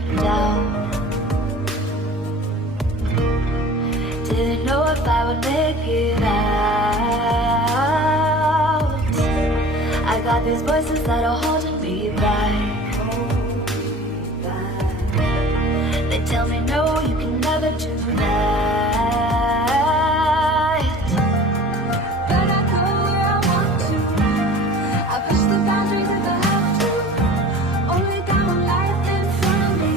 been down. Didn't know if I would make it out. I got these voices that are holding me back. They tell me no, you can never do that. But I go where I want to. I push the boundaries if I have to. Only got one life in front of me.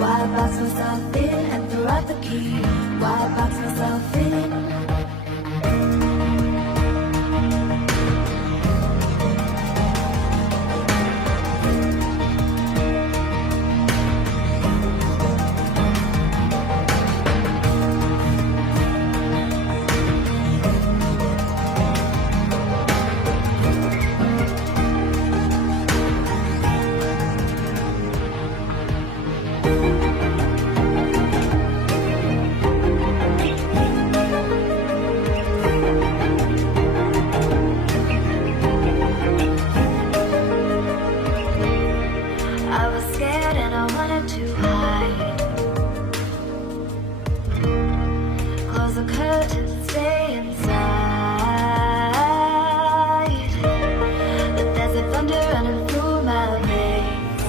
Why box myself in and throw out the key? Why box myself in? I was scared and I wanted to hide. Close the curtains and stay inside. But there's a thunder running through my veins.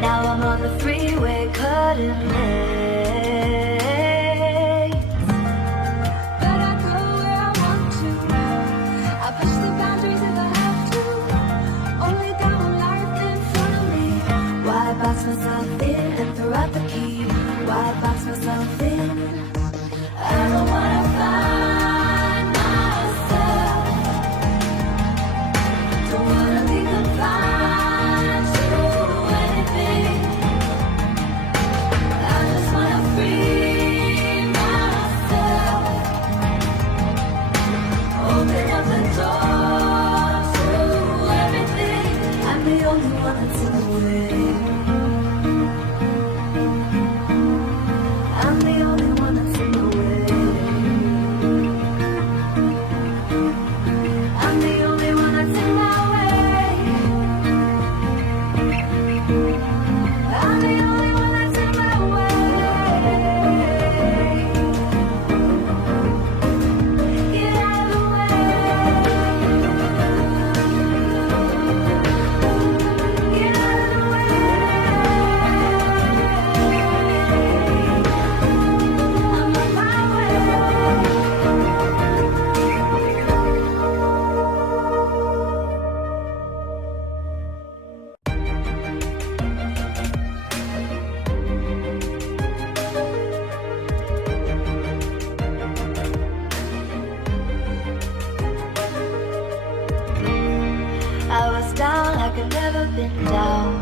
Now I'm on the freeway cutting lanes. But I go where I want to. I push the boundaries if I have to. Only got one life in front of me. Why box myself in and throw out the key? Why box myself in? I don't wanna find myself. Don't wanna be confined to anything. I just wanna free myself. Open up the door to everything. I'm the only one that's in the way. I'm the only one that's in the way. I'm the only one that's in my way. I'm the only one that's in my way. Get out of the way. Get out of the way. I'm on my way. I was down like I'd never been down.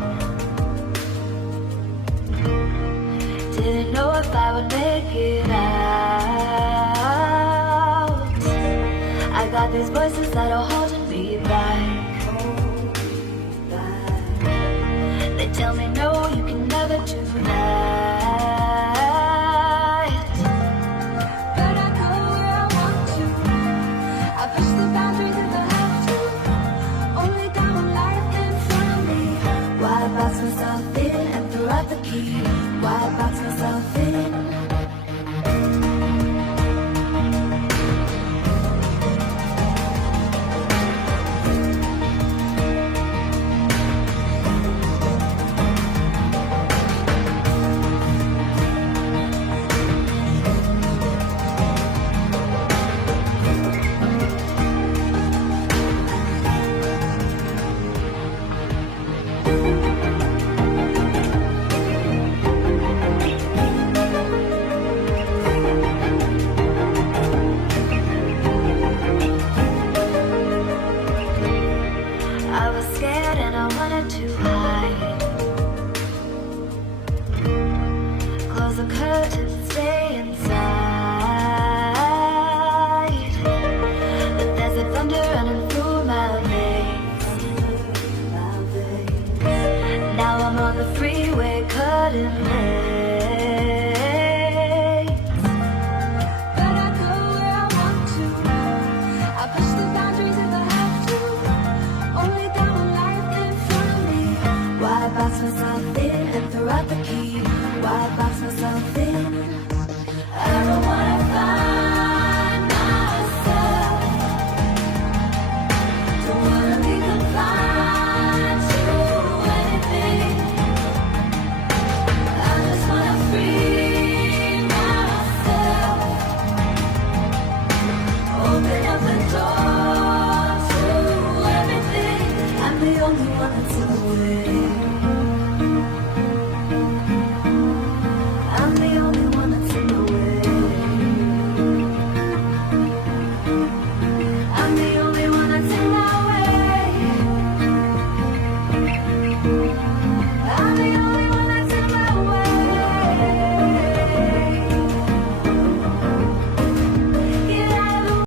Didn't know if I would make it out. I got these voices that are holding me back. They tell me no, you can never do that. But I go where I want to. I push the boundaries if I have to. Only got one life in front of me. Why box myself in and throw out the key? Why box myself in? I was scared and I wanted to hide. Close the curtains and stay inside. But there's a thunder running through my veins. Now I'm on the freeway cutting lanes. But I go where I want to. I push the boundaries if I have to. Only got one life in front of me. Why write the key. Why